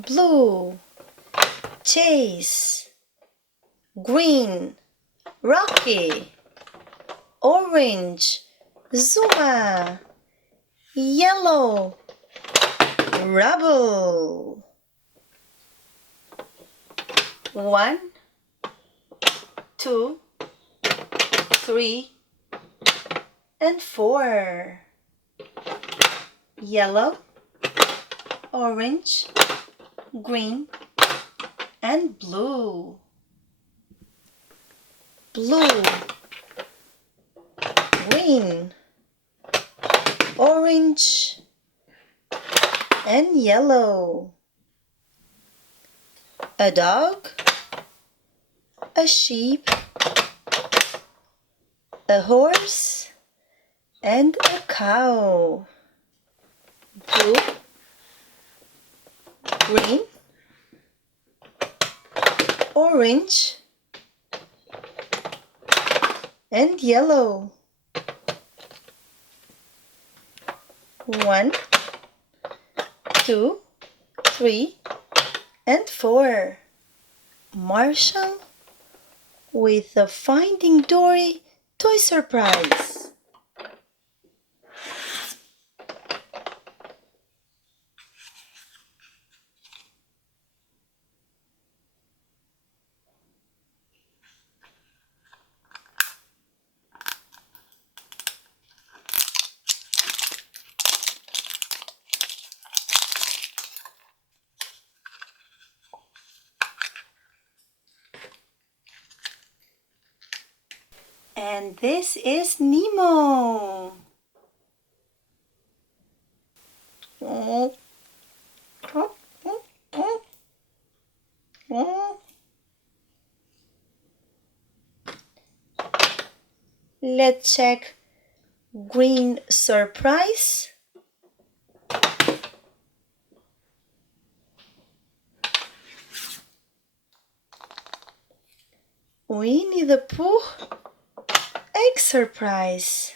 blue, Chase, green, Rocky, orange, Zuma, yellow, Rubble. 1, 2, 3, and 4. Yellow, orange, green, and blue. Blue, green, orange, and yellow. A dog, a sheep, a horse, and a cow. Blue, green, orange, and yellow. 1, 2, 3, and 4. Marshall with the Finding Dory toy surprise. And this is Nemo. Let's check green surprise. Winnie the Pooh egg surprise.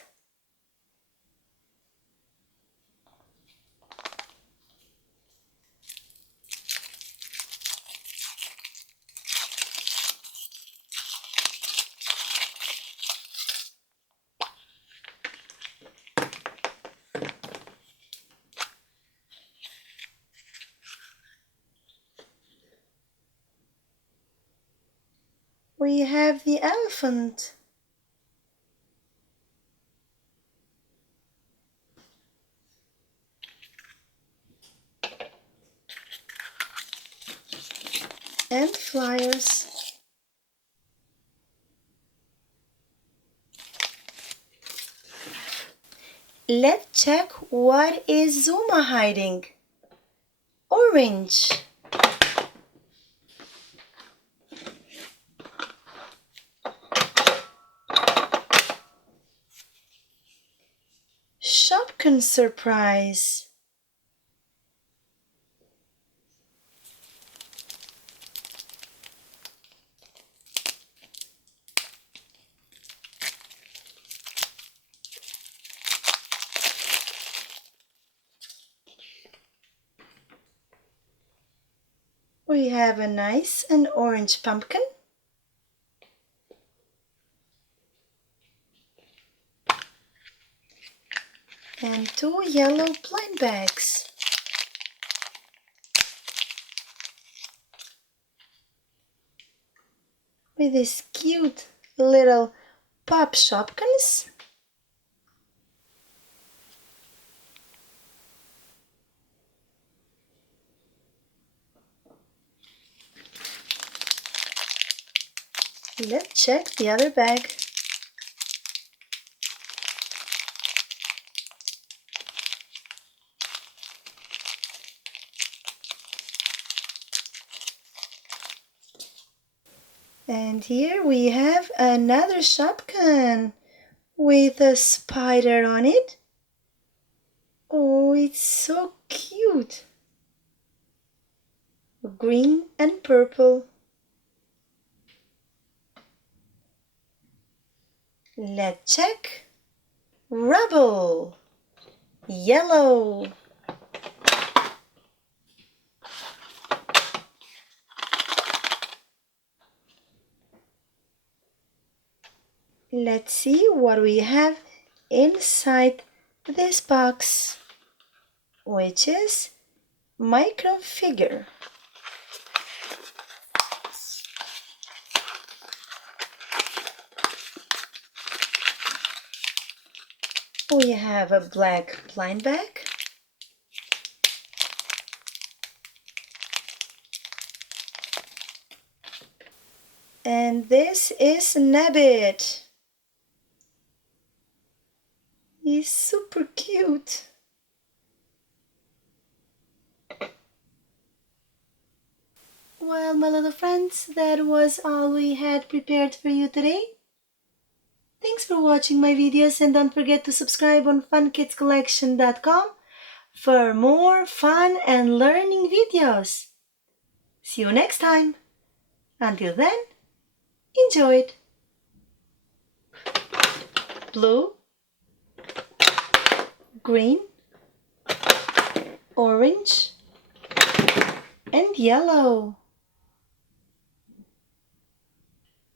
We have the elephant. And flyers. Let's check what is Zuma hiding. Orange. Shopkin surprise. We have a nice and orange pumpkin. And 2 yellow blind bags. With these cute little pop Shopkins. Let's check the other bag. And here we have another Shopkin with a spider on it. Oh, it's so cute. Green and purple. Let's check. Rubble. Yellow. Let's see what we have inside this box, which is micro figure. We have a black blind bag, and this is Nabbit. He's super cute. Well, my little friends, that was all we had prepared for you today. Thanks for watching my videos, and don't forget to subscribe on funkidscollection.com for more fun and learning videos. See you next time. Until then, enjoy it. Blue, green, orange, and yellow.